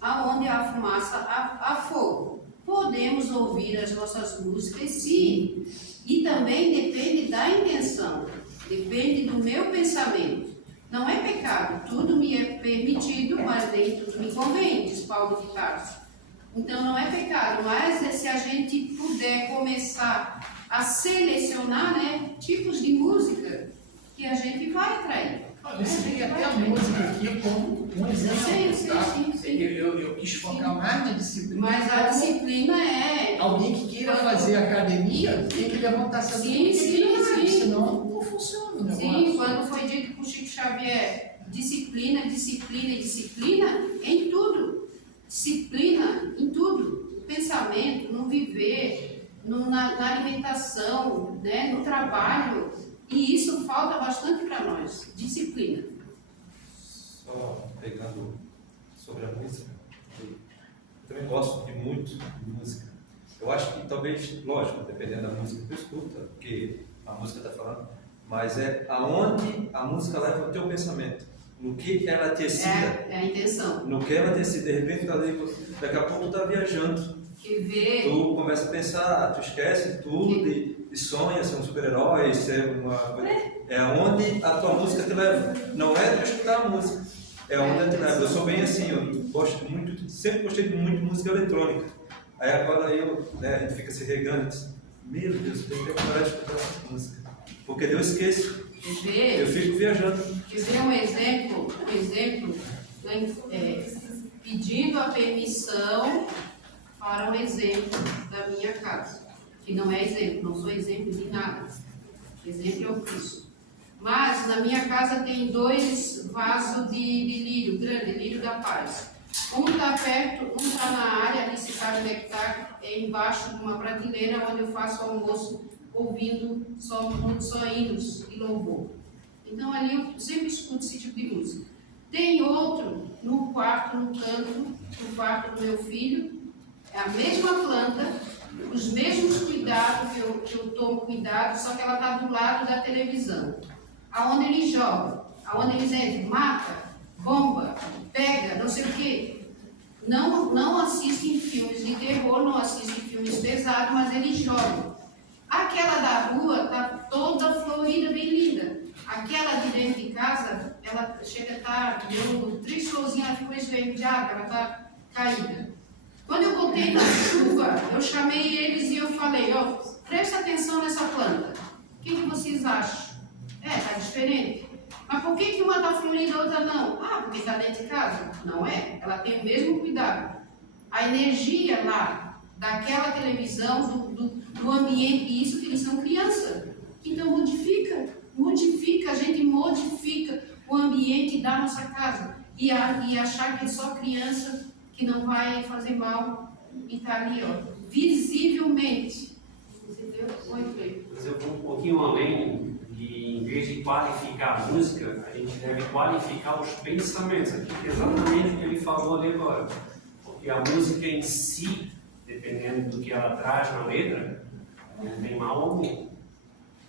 aonde há fumaça, há fogo. Podemos ouvir as nossas músicas, sim. E também depende da intenção. Depende do meu pensamento. Não é pecado, tudo me é permitido, mas nem tudo me convém, diz Paulo de Tarso. Então não é pecado, mas se a gente puder começar a selecionar, né, tipos de música que a gente vai atrair. Eu citei até a música aqui como um exemplo, Sim, tá? sim. Eu quis focar mais na disciplina. Mas a disciplina é... Alguém que queira fazer academia tem que levantar essa Sim. senão não funciona o negócio. Sim, quando foi dito por Chico Xavier, disciplina em tudo. Disciplina em tudo. pensamento, no viver, na alimentação, né, no trabalho. E isso falta bastante para nós, disciplina. Só pegando sobre a música, eu também gosto de muito de música. Eu acho que talvez, lógico, dependendo da música que tu escuta, porque a música está falando, mas é aonde a música leva o teu pensamento, no que ela te excita. É a intenção. No que ela te excita. De repente, daqui a pouco tu está viajando. Que vê... Tu começa a pensar, tu esquece tudo e sonha ser um super-herói, ser uma coisa. É onde a tua música te leva. Não é tu escutar a música, é onde ela te leva. Eu sou bem assim, eu gosto muito, sempre gostei muito de música eletrônica. Aí agora a gente fica se regando e diz, meu Deus, eu tenho que parar de escutar essa música. Porque eu esqueço. Eu fico viajando. Quer ver um exemplo pedindo a permissão para um exemplo da minha casa, que não é exemplo, não sou exemplo de nada. Exemplo é o Cristo. Mas na minha casa tem 2 vasos de lírio, grande, lírio da paz. Um está perto, um está na área, ali se sabe onde está, é embaixo de uma prateleira onde eu faço almoço ouvindo só hinos e louvor. Então ali eu sempre escuto esse tipo de música. Tem outro no quarto, no canto, no quarto do meu filho, é a mesma planta, os mesmos cuidados que eu tomo cuidado, só que ela está do lado da televisão. Aonde eles jogam, aonde eles entram, mata, bomba, pega, não sei o quê. Não assistem filmes de terror, não assistem filmes pesados, mas eles jogam. Aquela da rua está toda florida, bem linda. Aquela de dentro de casa, ela chega a estar, deu 3 florzinhas, ela ficou esverdeada, ela está caída. Quando eu botei na chuva, eu chamei eles e eu falei, presta atenção nessa planta. O que vocês acham? Está diferente. Mas por que uma está florida e a outra não? Porque está dentro de casa. Não é. Ela tem o mesmo cuidado. A energia lá, daquela televisão, do ambiente, e isso que eles são crianças. Então modifica, a gente modifica o ambiente da nossa casa. E achar que é só criança que não vai fazer mal e está ali, visivelmente. Entendeu? Mas eu vou um pouquinho além. E em vez de qualificar a música, a gente deve qualificar os pensamentos. Aqui, exatamente o que ele falou ali agora. Porque a música em si, dependendo do que ela traz na letra, não tem mal algum.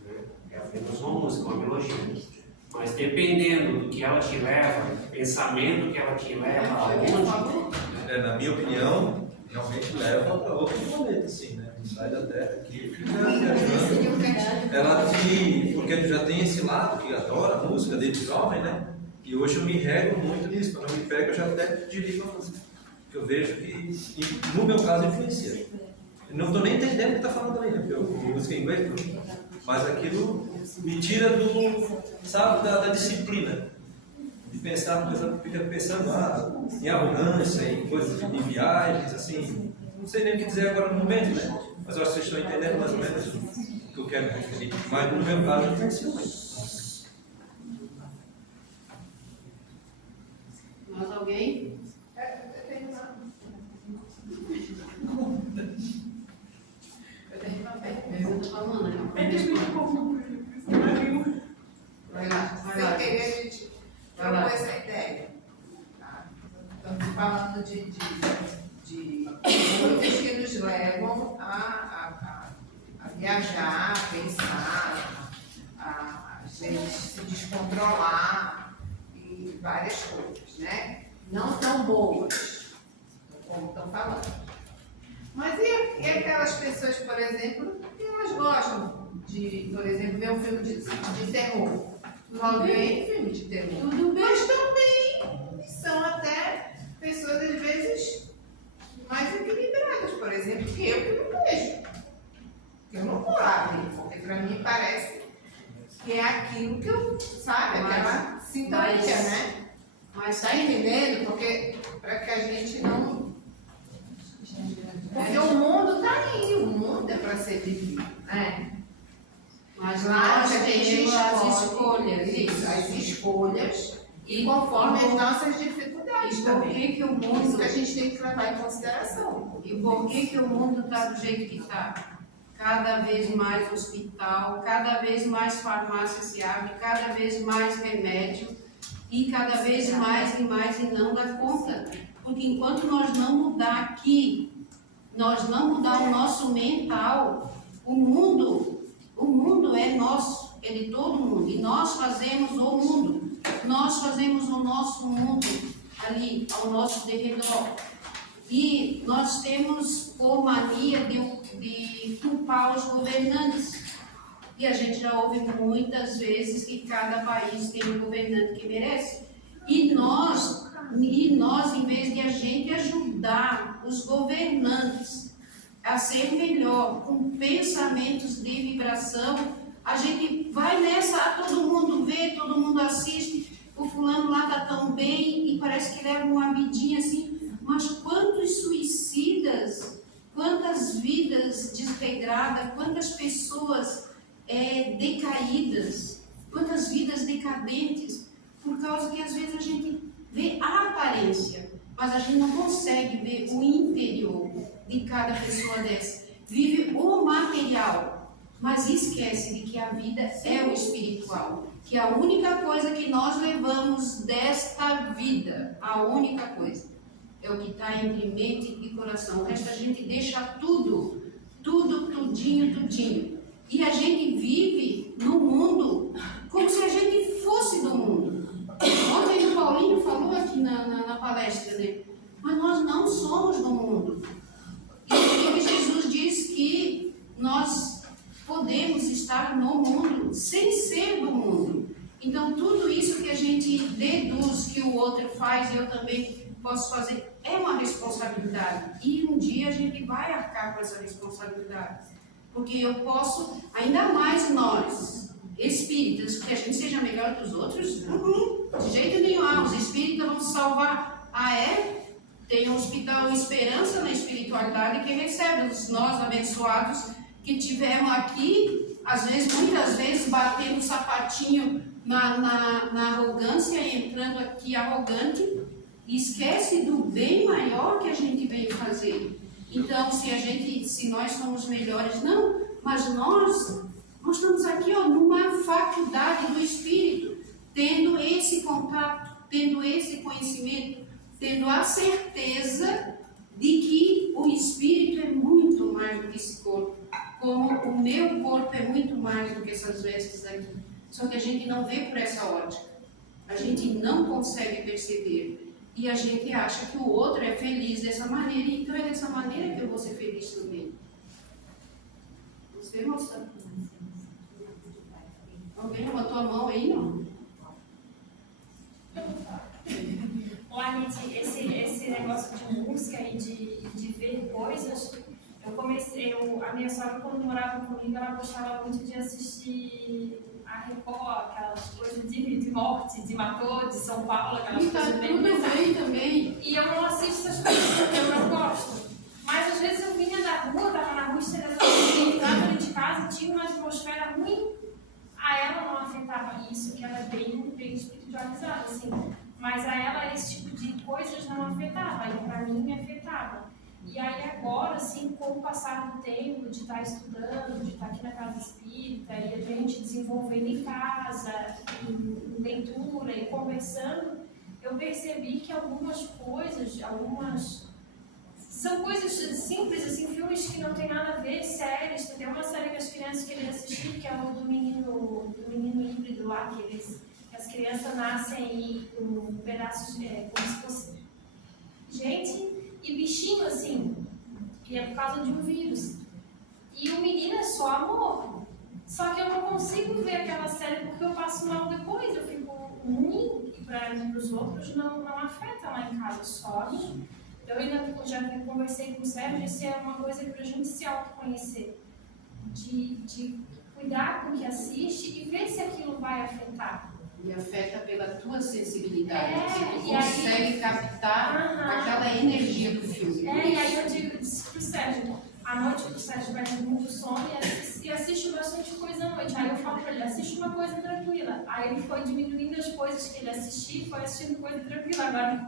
Né? É apenas uma música, uma melodia. Mas dependendo do que ela te leva, o pensamento que ela te leva aonde, na minha opinião, realmente leva para outro planeta, assim, né? Sai da Terra aqui, fica viajando. Ela porque tu já tem esse lado que adora a música, desde jovem, né? E hoje eu me rego muito nisso. Quando eu me pego, eu já até desligo a música. Porque eu vejo que, no meu caso, influencia. Eu não estou nem entendendo o que está falando ali, né? Porque eu música em inglês, mas aquilo me tira da disciplina. De pensar, fica pensando em arrogância, em coisas de viagens, assim. Não sei nem o que dizer agora no momento, né? Mas eu acho que vocês estão entendendo mais ou menos o que eu quero referir. Mas no meu caso, influencia muito. Mais alguém? Eu tenho uma. Eu estou falando, né? Vai lá. Sem querer, a gente trocou essa ideia. Estamos falando de coisas que nos levam a viajar, a pensar, a gente se descontrolar e várias coisas, né? Não tão boas, como estão falando. Mas e aquelas pessoas, por exemplo, que elas gostam de, por exemplo, ver um filme de terror? Logo vem filme de terror. Tudo bem. Mas também são até pessoas, às vezes, mais equilibradas, por exemplo, que eu não vejo. Eu não vou lá ver, porque para mim parece que é aquilo que eu, sabe, aquela sintonia, né? Mas tá entendendo? Porque para que a gente não... Porque o mundo está aí, o mundo é para ser vivido, né? Mas lá a gente tem as escolhe escolhas. as escolhas E conforme as nossas dificuldades E por também. que o Isso mundo que a gente tem que levar em consideração. E por que o mundo está do jeito que está? Cada vez mais hospital, cada vez mais farmácia se abre, cada vez mais remédio e cada vez mais e não dá conta. Porque enquanto nós não mudar aqui, nós não mudar o nosso mental, o mundo é nosso, é de todo mundo. E nós fazemos o mundo, nós fazemos o nosso mundo ali, ao nosso derredor. E nós temos por mania de culpar os governantes. E a gente já ouve muitas vezes que cada país tem um governante que merece. E nós, em vez de a gente ajudar os governantes a ser melhor, com pensamentos de vibração, a gente vai nessa, todo mundo vê, todo mundo assiste, o fulano lá está tão bem e parece que leva uma vidinha assim. Mas quantos suicidas, quantas vidas desregradas, quantas pessoas decaídas, quantas vidas decadentes, por causa que às vezes a gente vê a aparência, mas a gente não consegue ver o interior de cada pessoa dessa. Vive o material, mas esquece de que a vida é o espiritual, que a única coisa que nós levamos desta vida, a única coisa, é o que está entre mente e coração. O resto a gente deixa tudinho. E a gente vive no mundo como se a gente fosse do mundo. Ontem o Paulinho falou aqui na palestra, né? Mas nós não somos do mundo. E Jesus diz que nós podemos estar no mundo sem ser do mundo. Então tudo isso que a gente deduz que o outro faz, eu também posso fazer, é uma responsabilidade. E um dia a gente vai arcar com essa responsabilidade. Porque eu posso, ainda mais nós, espíritas, que a gente seja melhor que os outros, de jeito nenhum. Os espíritas vão salvar. Tem um hospital Esperança na espiritualidade que recebe nós abençoados que tivemos aqui, muitas vezes batendo o sapatinho na arrogância, entrando aqui arrogante, e esquece do bem maior que a gente veio fazer. Então, se nós somos melhores, não, mas nós estamos aqui numa faculdade do Espírito, tendo esse contato, tendo esse conhecimento, tendo a certeza de que o Espírito é muito mais do que esse corpo, como o meu corpo é muito mais do que essas vestes aqui. Só que a gente não vê por essa ótica, a gente não consegue perceber. E a gente acha que o outro é feliz dessa maneira, e então é dessa maneira que eu vou ser feliz também. Você, moça? Alguém levantou a mão aí, não? Olá, Nite, esse negócio de música e de ver coisas, a minha sogra, quando morava comigo, ela gostava muito de assistir a Record, aquelas coisas de morte, de matou, de São Paulo, aquelas coisas bem bem também. E eu não assisto essas coisas porque eu não gosto. Mas às vezes eu vinha da rua, estava na rua, entrava de casa, tinha uma atmosfera ruim. A ela não afetava isso, que ela é bem espiritualizada, assim. Mas a ela esse tipo de coisas não afetava, e para mim me afetava. E aí agora, assim, com o passar do tempo, de estar estudando, de estar aqui na casa espírita, e a gente desenvolvendo em casa, em leitura e conversando, eu percebi que algumas coisas, são coisas simples, assim, filmes que não tem nada a ver, séries. Tem uma série que as crianças queriam assistir, que é o do menino híbrido lá, que as crianças nascem com pedaços, como se fosse gente e bichinho, assim, e é por causa de um vírus. E o menino é só amor. Só que eu não consigo ver aquela série porque eu passo mal depois, eu fico ruim, e para os outros não afeta lá em casa, só a mim. Eu ainda já conversei com o Sérgio, isso é uma coisa para a gente se autoconhecer, de cuidar com o que assiste e ver se aquilo vai afetar. E afeta pela tua sensibilidade. Você e consegue captar aquela energia do filme. E aí eu disse pro Sérgio, à noite o Sérgio vai ter muito sono e assiste bastante coisa à noite. Aí eu falo para ele, assiste uma coisa tranquila. tranquila. Aí ele foi diminuindo as coisas que ele assistia e foi assistindo coisa tranquila. Agora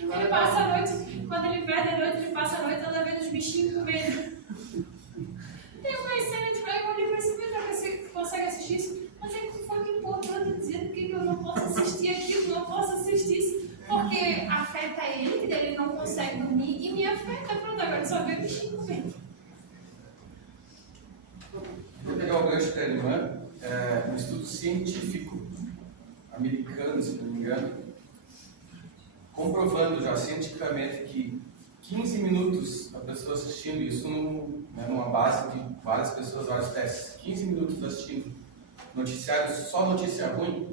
ele passa a noite, quando ele perde a noite, ele passa a noite anda vendo os bichinhos comendo. Tem uma cena de eu olhei para esse vídeo, você consegue assistir isso? Mas é que foi importante dizer que eu não posso assistir aquilo, não posso assistir isso, porque afeta ele, que ele não consegue dormir, e me afeta. Pronto, agora só vê o bichinho comendo. Vou pegar o gancho da irmã, um estudo científico americano, se não me engano, comprovando já cientificamente que 15 minutos a pessoa assistindo isso numa base de várias pessoas, vários testes, 15 minutos assistindo noticiário, só notícia ruim,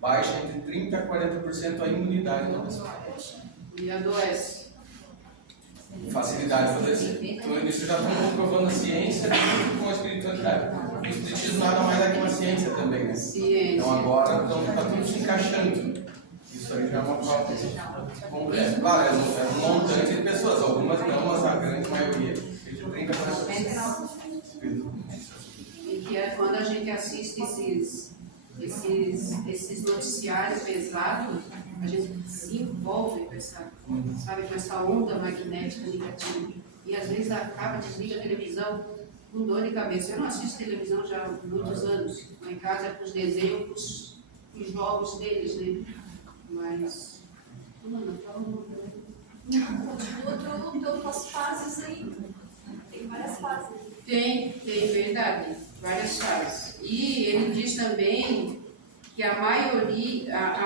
baixa entre 30% a 40% a imunidade da pessoa. E adoece. Facilidade, então isso já estão comprovando a ciência com a espiritualidade. O espiritismo nada mais é que uma ciência também, né? Ciência. Então agora está tudo se encaixando. Isso aí já é uma prova. Claro, é um montante de pessoas, algumas não, mas a grande maioria. De 30% a 40%. E que é quando a gente assiste esses noticiários pesados, a gente se envolve com essa onda magnética negativa. E às vezes acaba, desliga a televisão com dor de cabeça. Eu não assisto televisão já há muitos anos. Lá em casa é para os desenhos, para os jogos deles, né? Mas. Mano, Continua tuas fases aí. Tem várias fases. Tem, verdade. Várias fases. E ele diz também que a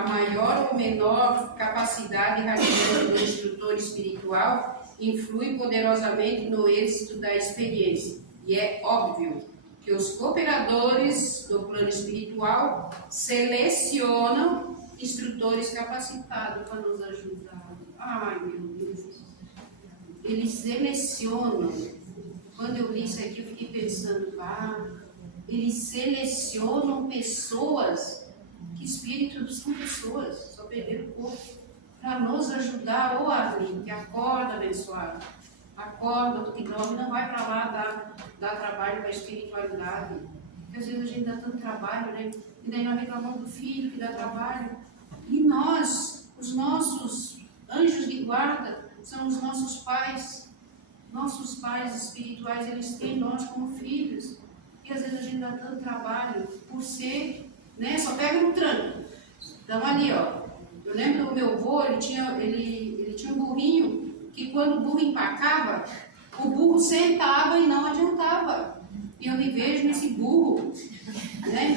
maior ou menor capacidade radiante do instrutor espiritual influi poderosamente no êxito da experiência. E é óbvio que os cooperadores do plano espiritual selecionam instrutores capacitados para nos ajudar. Ai, meu Deus. Eles selecionam. Quando eu li isso aqui, eu fiquei pensando, eles selecionam pessoas, que espíritos são pessoas, só perderam o corpo, para nos ajudar. Ô Armin, que acorda, abençoado, acorda, tu que dorme, não vai para lá dar trabalho para a espiritualidade, porque às vezes a gente dá tanto trabalho, né? E daí nós reclamamos do filho que dá trabalho, e nós, os nossos anjos de guarda, são os nossos pais espirituais, eles têm nós como filhos. E às vezes a gente dá tanto trabalho por ser, né? Só pega no tranco. Então ali, ó. Eu lembro do meu avô, ele tinha um burrinho que quando o burro empacava, o burro sentava e não adiantava. E eu me vejo nesse burro, né?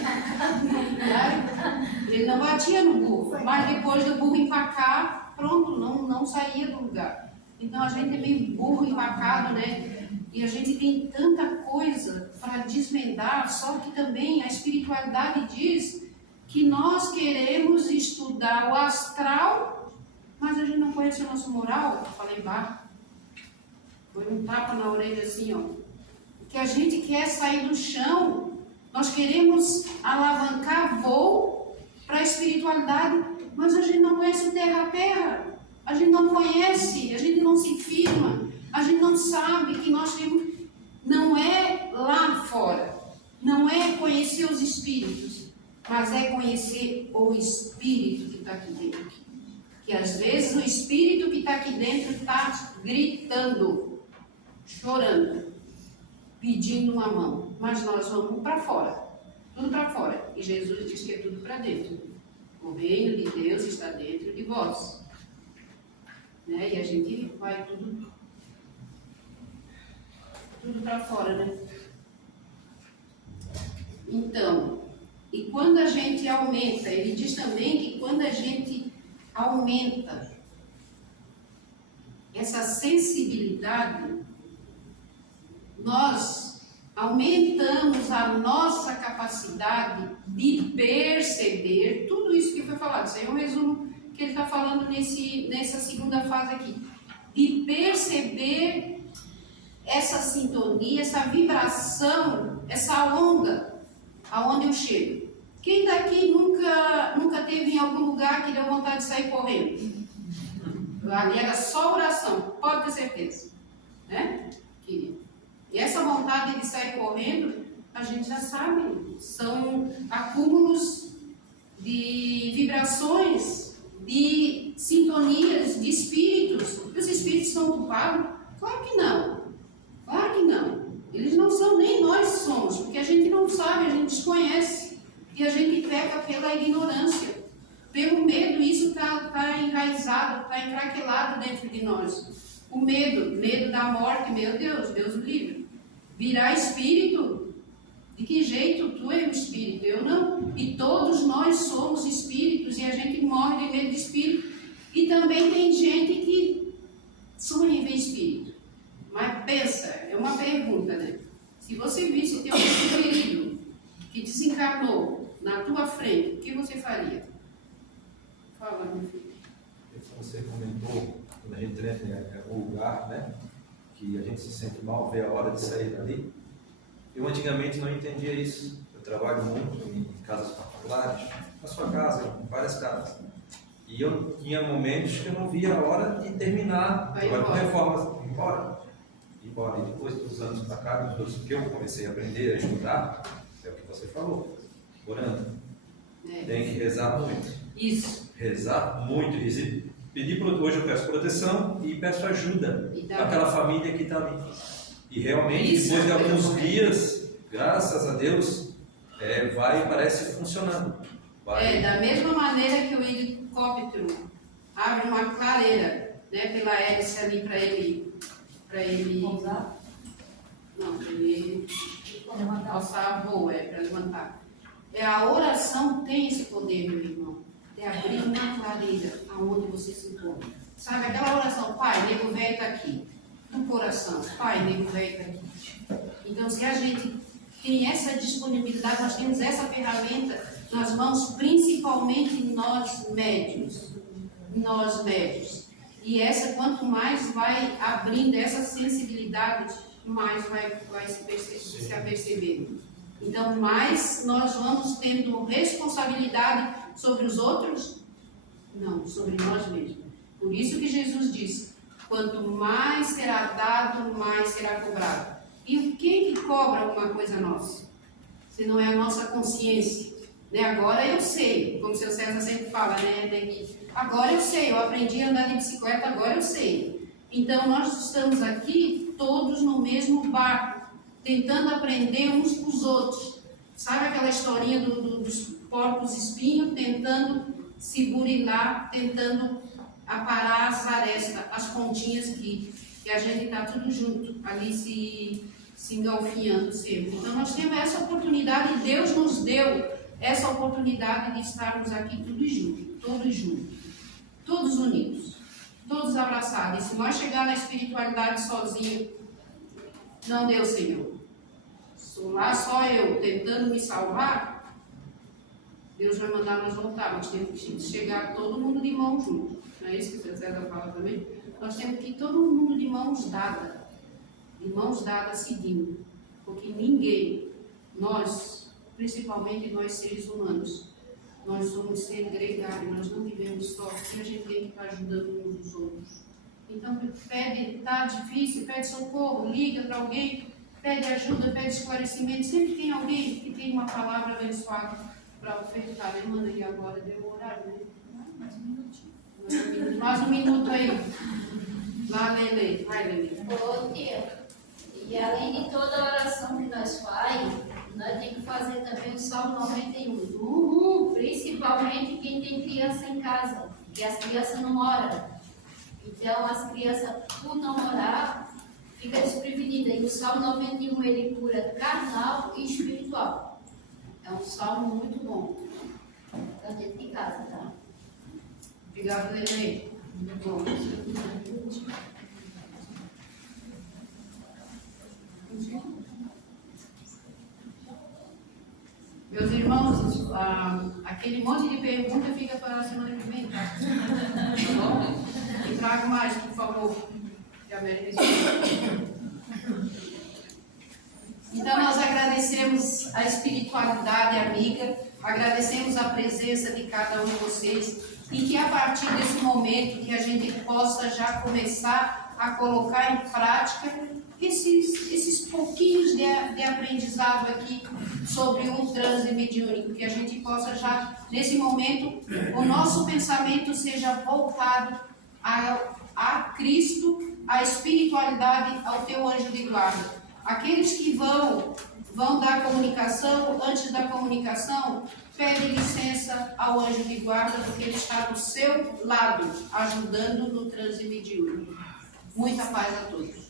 Ele não batia no burro, mas depois do burro empacar, pronto, não saía do lugar. Então a gente é meio burro, empacado, né? E a gente tem tanta coisa para desvendar, só que também a espiritualidade diz que nós queremos estudar o astral, mas a gente não conhece o nosso moral. Eu falei, foi um tapa na orelha assim, ó. Que a gente quer sair do chão, nós queremos alavancar voo para a espiritualidade, mas a gente não conhece o terra a terra, a gente não conhece, a gente não se firma, a gente não sabe que nós temos, não é lá fora, não é conhecer os espíritos, mas é conhecer o espírito que está aqui dentro. Que às vezes o espírito que está aqui dentro está gritando, chorando, pedindo uma mão, mas nós vamos para fora, tudo para fora. E Jesus diz que é tudo para dentro. O reino de Deus está dentro de vós. Né? E a gente vai tudo para fora, né? Então, e quando a gente aumenta, ele diz também que quando a gente aumenta essa sensibilidade, nós aumentamos a nossa capacidade de perceber tudo isso que foi falado. Isso aí é um resumo que ele está falando nessa segunda fase aqui. De perceber essa sintonia, essa vibração, essa onda, aonde eu chego. Quem daqui nunca teve em algum lugar que deu vontade de sair correndo? Ali era só oração, pode ter certeza. Né? E essa vontade de sair correndo, a gente já sabe, são acúmulos vibrações de sintonias de espíritos. Os espíritos são culpados? Claro que não. Claro que não. Eles não são, nem nós somos, porque a gente não sabe, a gente desconhece. E a gente peca pela ignorância, pelo medo. Isso está enraizado, está encraquelado dentro de nós. O medo da morte, meu Deus, Deus o livre. Virar espírito? De que jeito? Tu é um espírito, eu não. E todos nós somos espíritos e a gente morre de medo de espírito. E também tem gente que sonha em ver espírito. Mas pensa, é uma pergunta, né? Se você visse teu querido que desencarnou na tua frente, o que você faria? Fala, meu filho. Você comentou, quando a gente entra em algum lugar, né? Que a gente se sente mal, vê a hora de sair dali. Eu antigamente não entendia isso. Eu trabalho muito em casas particulares, na sua casa, em várias casas. E eu tinha momentos que eu não via a hora de terminar. Agora, com reformas, embora. E depois dos anos para cá, dos que eu comecei a aprender, a estudar, é o que você falou, orando. Tem que rezar muito. Isso. Rezar muito. Hoje eu peço proteção e peço ajuda àquela família que está ali. E realmente, isso, depois de alguns dias, graças a Deus, parece funcionando. Da mesma maneira que o helicóptero abre uma clareira, né, pela hélice ali para ele pousar? Não, para ele alçar voo, para levantar. A oração tem esse poder, meu irmão, de abrir uma clareira aonde você se encontra. Sabe aquela oração, Pai, nego velho está aqui. No coração, Pai, nego velho está aqui. Então, se a gente tem essa disponibilidade, nós temos essa ferramenta nas mãos, principalmente nós médios. E essa, quanto mais vai abrindo essa sensibilidade, mais vai se aperceber. Então, mais nós vamos tendo responsabilidade sobre os outros? Não, sobre nós mesmos. Por isso que Jesus disse, quanto mais será dado, mais será cobrado. E quem que cobra alguma coisa nossa? Se não é a nossa consciência. Né? Agora eu sei, como o seu César sempre fala, né? Agora eu sei, eu aprendi a andar de bicicleta, agora eu sei. Então nós estamos aqui todos no mesmo barco, tentando aprender uns com os outros. Sabe aquela historinha dos porcos espinhos, tentando se burilar, tentando aparar as arestas, as pontinhas que a gente está tudo junto, ali se engalfinhando sempre. Então nós temos essa oportunidade, Deus nos deu essa oportunidade de estarmos aqui todos juntos, todos unidos, todos abraçados. E se nós chegar na espiritualidade sozinho, não deu, Senhor. Sou lá só eu tentando me salvar, Deus vai mandar nós voltar. Nós temos que chegar todo mundo de mão junto. Não é isso que o César fala também? Nós temos que ir todo mundo de mãos dadas seguindo. Porque ninguém, nós, principalmente nós seres humanos, nós somos seres gregários, nós não vivemos só, e a gente tem que estar ajudando uns os outros. Então, pede, está difícil, pede socorro, liga para alguém, pede ajuda, pede esclarecimento. Sempre tem alguém que tem uma palavra abençoada para ofertar. Né? Manda aí agora, deu o horário, né? Mais um minutinho. Mais um minuto aí. Lá, Lele. Vai, Lele. Bom dia. E além de toda a oração que nós fazemos, nós temos que fazer também o Salmo 91. Principalmente quem tem criança em casa, que as crianças não oram. Então, as crianças, por não orar, ficam desprevenidas. E o Salmo 91, ele cura carnal e espiritual. É um salmo muito bom. Então, dentro de casa, tá? Obrigada, Lele. Muito bom. Meus irmãos, aquele monte de pergunta fica para a semana que vem, tá? Tá bom? E trago mais, por favor. Que a Mary responda. Então, nós agradecemos a espiritualidade amiga, agradecemos a presença de cada um de vocês e que a partir desse momento que a gente possa já começar a colocar em prática esses pouquinhos de aprendizado aqui sobre um transe mediúnico, que a gente possa já, nesse momento, o nosso pensamento seja voltado a Cristo, à espiritualidade, ao teu anjo de guarda. Aqueles que vão dar comunicação, antes da comunicação, pede licença ao anjo de guarda, porque ele está do seu lado, ajudando no transe mediúnico. Muita paz a todos.